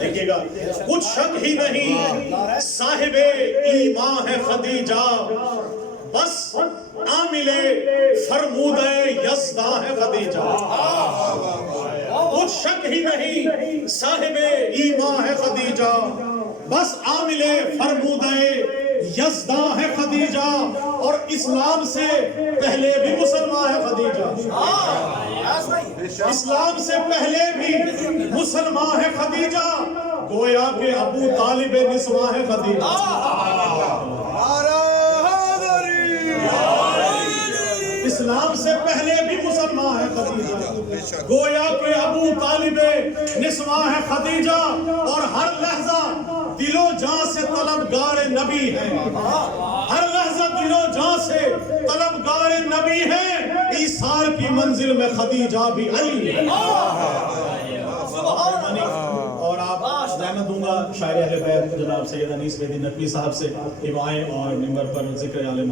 دیکھیے گا، کچھ شک ہی نہیں صاحب ایمان ہے خدیجہ، بس عامل فرمودہ یزداں ہے خدیجہ۔ کچھ شک ہی نہیں صاحب ایمان ہے خدیجہ، بس عامل فرمودہ یزداں ہے خدیجہ، اور اسلام سے پہلے بھی مسلمان ہے خدیجہ، اسلام سے پہلے بھی مسلمان ہے خدیجہ، گویا کہ ابو طالب نسواں ہے خدیجہ۔ اسلام سے پہلے بھی مسلمان ہے خدیجہ، گویا کہ ابو طالب نسواں ہے خدیجہ، اور ہر لحظہ دل و جان سے طلبگار نبی ہے، ہر لحظہ دل و جان سے طلبگار نبی ہے، ایثار کی منزل میں خدیجہ بھی علی ہے۔ اور آپ رحمت دوں گا شاعر اہل بیت جناب سید انیس بیدی ندوی صاحب سے کہ وہ آئیں اور منبر پر ذکر عالم